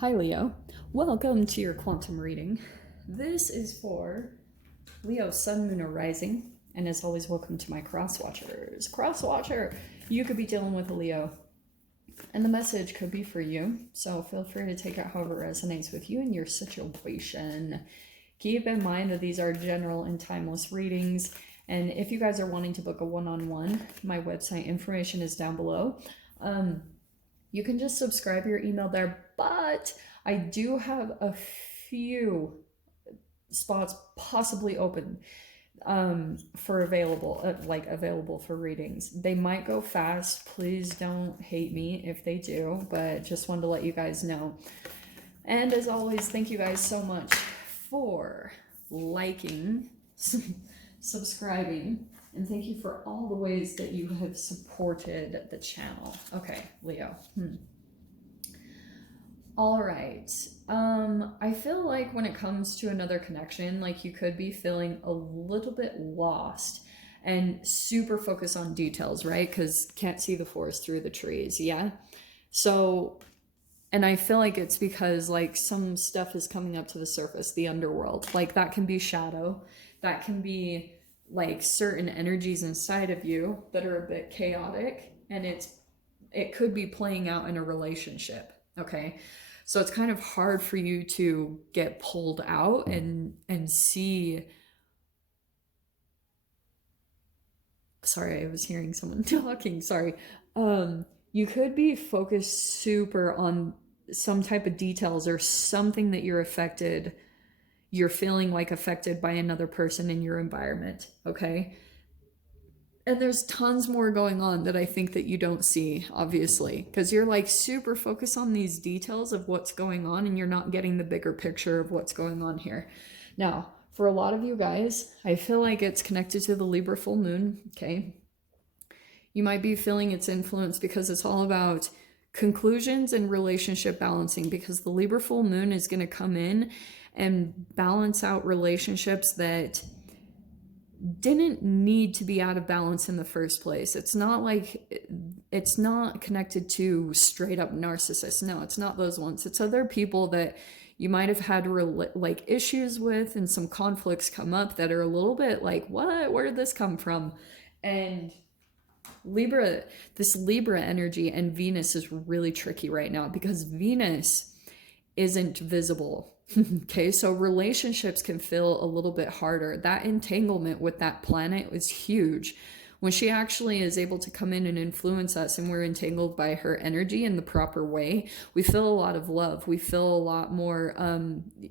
Hi Leo, welcome to your quantum reading. This is for Leo, Sun, Moon, or Rising, and as always, welcome to my cross watchers. Cross watcher, you could be dealing with a Leo, and the message could be for you, so feel free to take it however resonates with you and your situation. Keep in mind that these are general and timeless readings, and if you guys are wanting to book a one-on-one, my website information is down below. You can just subscribe your email there, but I do have a few spots possibly open for available for readings. They might go fast. Please don't hate me if they do, but just wanted to let you guys know. And as always, thank you guys so much for liking, subscribing, and thank you for all the ways that you have supported the channel. Okay, Leo. All right. I feel like when it comes to another connection, like you could be feeling a little bit lost and super focused on details, right? Because can't see the forest through the trees, yeah? So, and I feel like it's because like some stuff is coming up to the surface, the underworld. Like that can be shadow, that can be like certain energies inside of you that are a bit chaotic, and it could be playing out in a relationship, okay? So it's kind of hard for you to get pulled out and see. Sorry, I was hearing someone talking. Sorry. You could be focused super on some type of details or something that you're feeling like affected by another person in your environment, okay? And there's tons more going on that I think that you don't see, obviously, because you're like super focused on these details of what's going on and you're not getting the bigger picture of what's going on here. Now, for a lot of you guys, I feel like it's connected to the Libra full moon, okay? You might be feeling its influence because it's all about conclusions and relationship balancing, because the Libra full moon is going to come in and balance out relationships that didn't need to be out of balance in the first place. It's not connected to straight up narcissists. No, it's not those ones. It's other people that you might have had like issues with, and some conflicts come up that are a little bit like, what? Where did this come from? And this Libra energy and Venus is really tricky right now because Venus isn't visible. Okay, so relationships can feel a little bit harder. That entanglement with that planet is huge. When she actually is able to come in and influence us and we're entangled by her energy in the proper way, we feel a lot of love. We feel a lot more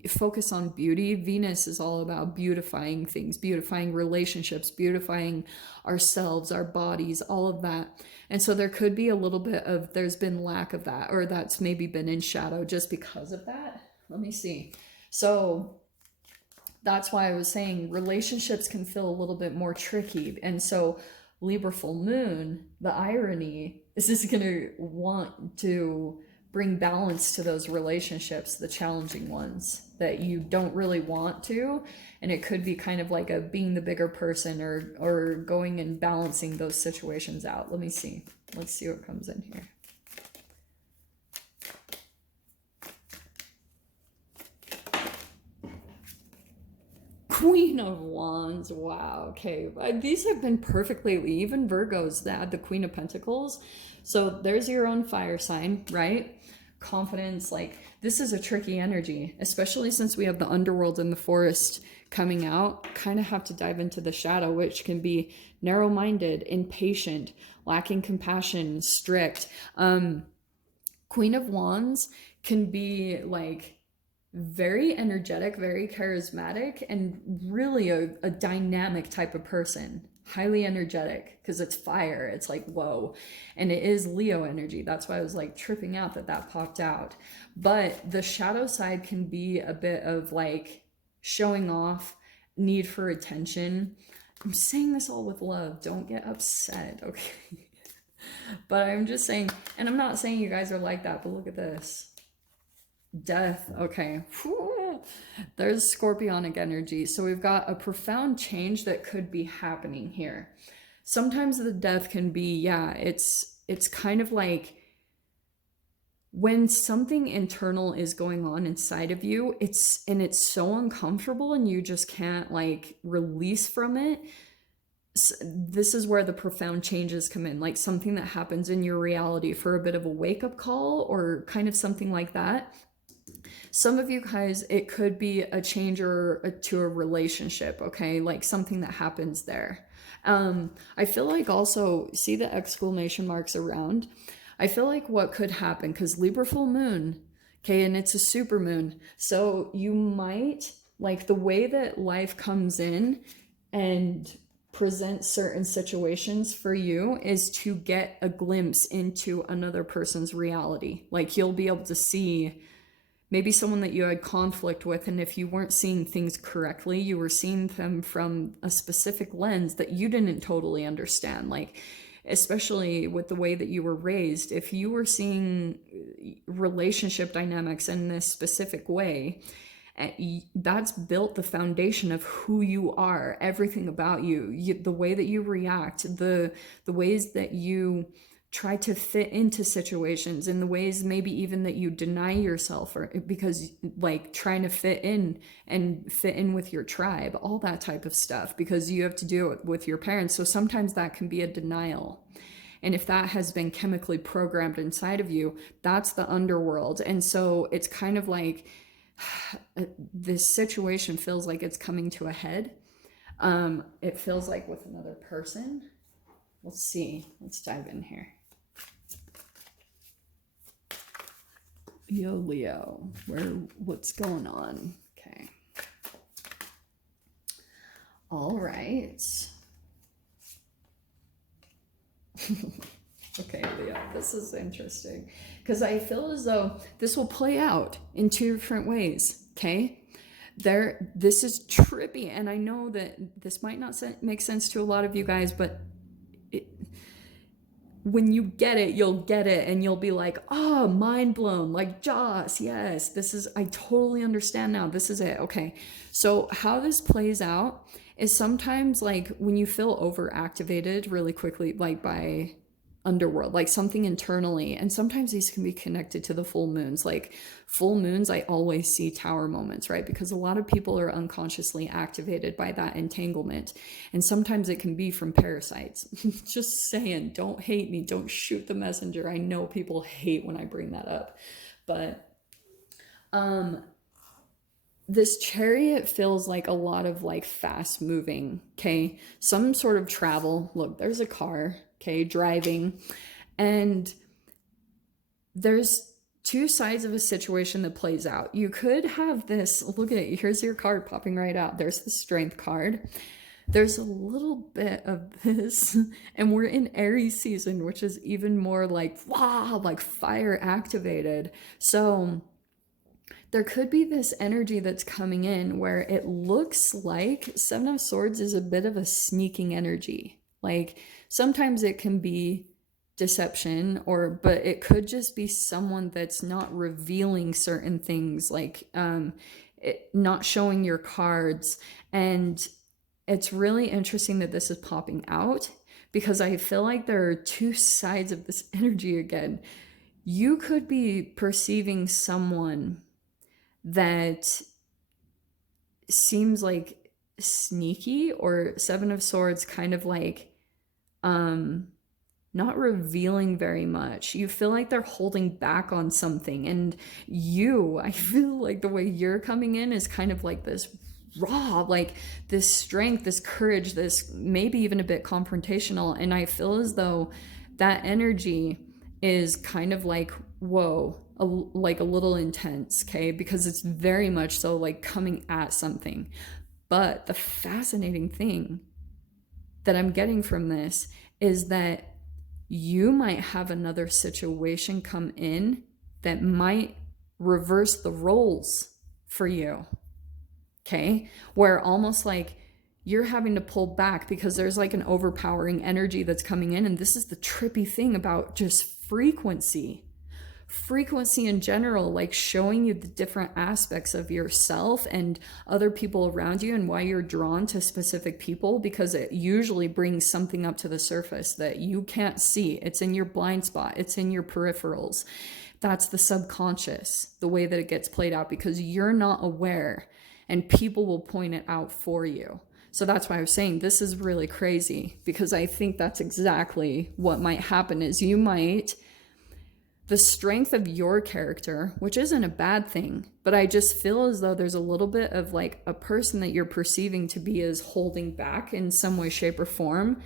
focus on beauty. Venus is all about beautifying things, beautifying relationships, beautifying ourselves, our bodies, all of that. And so there could be a little bit of, there's been lack of that, or that's maybe been in shadow just because of that. Let me see. So that's why I was saying relationships can feel a little bit more tricky. And so Libra full moon, the irony is this going to want to bring balance to those relationships, the challenging ones that you don't really want to. And it could be kind of like a being the bigger person or going and balancing those situations out. Let me see. Let's see what comes in here. Queen of Wands. Wow. Okay. These have been perfect lately. Even Virgos that had the Queen of Pentacles. So there's your own fire sign, right? Confidence. Like this is a tricky energy, especially since we have the underworld and the forest coming out. Kind of have to dive into the shadow, which can be narrow-minded, impatient, lacking compassion, strict. Queen of Wands can be like very energetic, very charismatic, and really a dynamic type of person. Highly energetic because it's fire. It's like, whoa. And it is Leo energy. That's why I was like tripping out that popped out. But the shadow side can be a bit of like showing off, need for attention. I'm saying this all with love. Don't get upset, okay? But I'm just saying, and I'm not saying you guys are like that, but look at this. Death. Okay. Whew. There's scorpionic energy. So we've got a profound change that could be happening here. Sometimes the death can be, yeah, it's kind of like when something internal is going on inside of you, it's so uncomfortable and you just can't like release from it. This is where the profound changes come in, like something that happens in your reality for a bit of a wake-up call or kind of something like that. Some of you guys, it could be a change to a relationship, okay? Like something that happens there. I feel like also, see the exclamation marks around? I feel like what could happen, because Libra full moon, okay, and it's a super moon. So you might, like the way that life comes in and present certain situations for you is to get a glimpse into another person's reality. Like you'll be able to see maybe someone that you had conflict with, and if you weren't seeing things correctly, you were seeing them from a specific lens that you didn't totally understand. Like, especially with the way that you were raised, if you were seeing relationship dynamics in this specific way, that's built the foundation of who you are, everything about you, the way that you react, the ways that you try to fit into situations, in the ways maybe even that you deny yourself, or because like trying to fit in and fit in with your tribe, all that type of stuff, because you have to do it with your parents. So sometimes that can be a denial. And if that has been chemically programmed inside of you, that's the underworld. And so it's kind of like this situation feels like it's coming to a head. It feels like with another person. Let's see. Let's dive in here. Yo, Leo, what's going on? Okay. All right. Okay, Leo, this is interesting because I feel as though this will play out in two different ways. Okay. This is trippy, and I know that this might not make sense to a lot of you guys, but when you get it, you'll get it, and you'll be like, oh, mind blown, like Joss, yes, I totally understand now, this is it. Okay, so how this plays out is sometimes like when you feel overactivated really quickly, like by underworld, like something internally, and sometimes these can be connected to the full moons. Like full moons, I always see tower moments, right? Because a lot of people are unconsciously activated by that entanglement, and sometimes it can be from parasites. Just saying, don't hate me, don't shoot the messenger. I know people hate when I bring that up, but this chariot feels like a lot of like fast moving, okay? Some sort of travel. Look, there's a car, okay, driving. And there's two sides of a situation that plays out. You could have this, look at it, here's your card popping right out. There's the strength card. There's a little bit of this, and we're in Aries season, which is even more like, wow, like fire activated. So there could be this energy that's coming in where it looks like Seven of Swords is a bit of a sneaking energy. Like sometimes it can be deception, but it could just be someone that's not revealing certain things, like not showing your cards. And it's really interesting that this is popping out, because I feel like there are two sides of this energy again. You could be perceiving someone that seems like sneaky, or Seven of Swords kind of like not revealing very much. You feel like they're holding back on something, and I feel like the way you're coming in is kind of like this raw, like this strength, this courage, this maybe even a bit confrontational. And I feel as though that energy is kind of like, whoa, like a little intense, okay? Because it's very much so like coming at something. But the fascinating thing that I'm getting from this is that you might have another situation come in that might reverse the roles for you, okay? Where almost like you're having to pull back because there's like an overpowering energy that's coming in. And this is the trippy thing about just frequency in general, like showing you the different aspects of yourself and other people around you, and why you're drawn to specific people, because it usually brings something up to the surface that you can't see. It's in your blind spot, it's in your peripherals. That's the subconscious, the way that it gets played out, because you're not aware and people will point it out for you. So that's why I was saying this is really crazy, because I think that's exactly what might happen is you might, the strength of your character, which isn't a bad thing, but I just feel as though there's a little bit of like a person that you're perceiving to be as holding back in some way, shape, or form.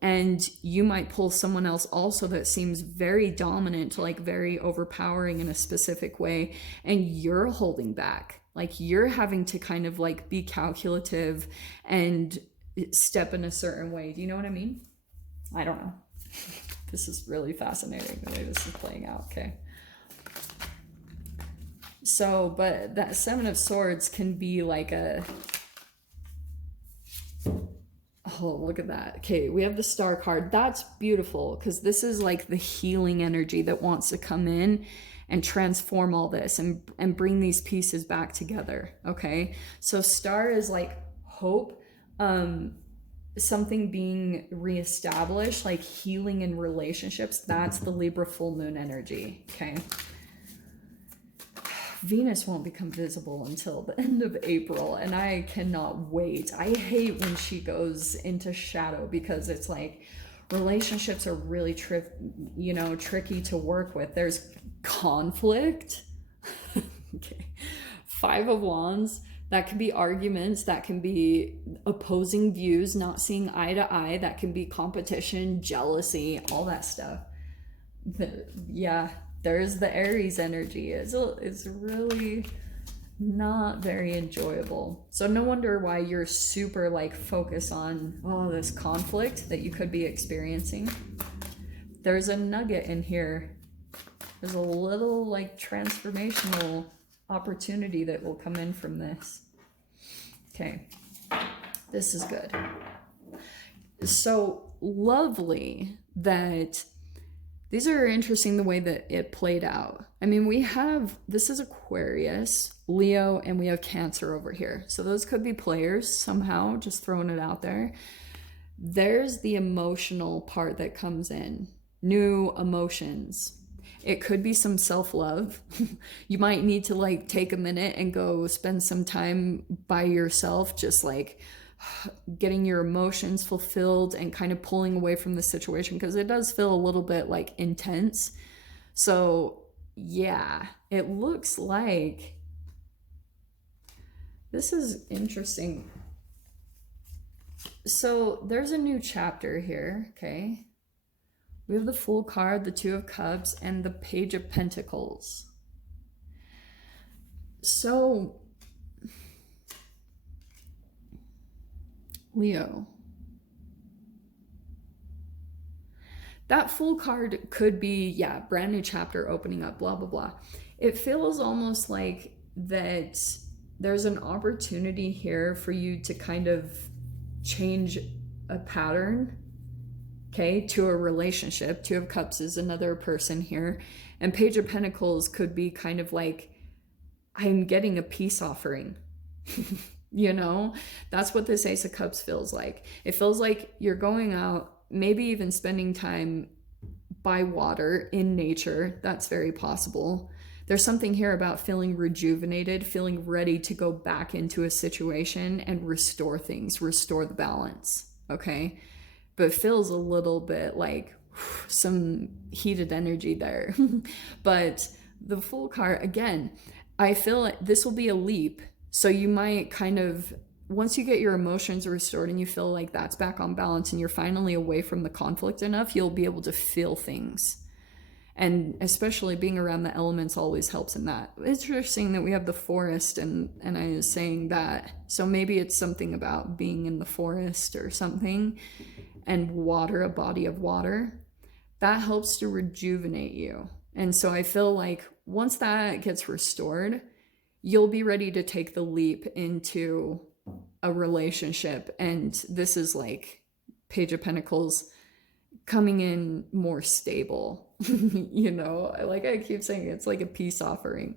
And you might pull someone else also that seems very dominant, like very overpowering in a specific way, and you're holding back. Like you're having to kind of like be calculative and step in a certain way. Do you know what I mean? I don't know. This is really fascinating the way this is playing out. Okay. So, but that Seven of Swords can be like a, oh, look at that. Okay, we have the Star card. That's beautiful because this is like the healing energy that wants to come in and transform all this and bring these pieces back together. Okay, so Star is like hope, something being reestablished, like healing in relationships. That's the Libra full moon energy. Okay. Venus won't become visible until the end of April, and I cannot wait. I hate when she goes into shadow because it's like relationships are really tricky to work with. There's conflict. Okay. Five of Wands. That can be arguments, that can be opposing views, not seeing eye to eye, that can be competition, jealousy, all that stuff. Yeah, there's the Aries energy. It's really not very enjoyable. So no wonder why you're super like focused on all this conflict that you could be experiencing. There's a nugget in here. There's a little like transformational opportunity that will come in from this. Okay, this is good. So lovely that these are interesting the way that it played out. I mean, we have, this is Aquarius, Leo, and we have Cancer over here. So those could be players somehow, just throwing it out there. There's the emotional part that comes in, new emotions. It could be some self-love. You might need to like take a minute and go spend some time by yourself, just like getting your emotions fulfilled and kind of pulling away from the situation, because it does feel a little bit like intense. So yeah, it looks like this is interesting. So there's a new chapter here. Okay. We have the Fool card, the Two of Cups, and the Page of Pentacles. So, Leo. That Fool card could be, yeah, brand new chapter opening up, blah, blah, blah. It feels almost like that there's an opportunity here for you to kind of change a pattern, okay, to a relationship. Two of Cups is another person here. And Page of Pentacles could be kind of like, I'm getting a peace offering. You know, that's what this Ace of Cups feels like. It feels like you're going out, maybe even spending time by water in nature. That's very possible. There's something here about feeling rejuvenated, feeling ready to go back into a situation and restore things, restore the balance, okay? But it feels a little bit like some heated energy there. But the Fool card, again, I feel like this will be a leap. So you might kind of, once you get your emotions restored and you feel like that's back on balance and you're finally away from the conflict enough, you'll be able to feel things. And especially being around the elements always helps in that. It's interesting that we have the forest, and I was saying that. So maybe it's something about being in the forest or something, and water, a body of water. That helps to rejuvenate you. And so I feel like once that gets restored, you'll be ready to take the leap into a relationship. And this is like Page of Pentacles coming in more stable. You know, like I keep saying, it's like a peace offering.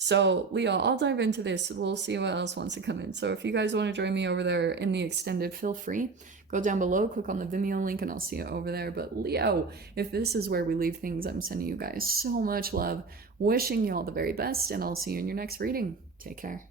So, Leo, I'll dive into this. We'll see what else wants to come in. So, if you guys want to join me over there in the extended, feel free. Go down below, click on the Vimeo link, and I'll see you over there. But, Leo, if this is where we leave things, I'm sending you guys so much love, wishing you all the very best, and I'll see you in your next reading. Take care.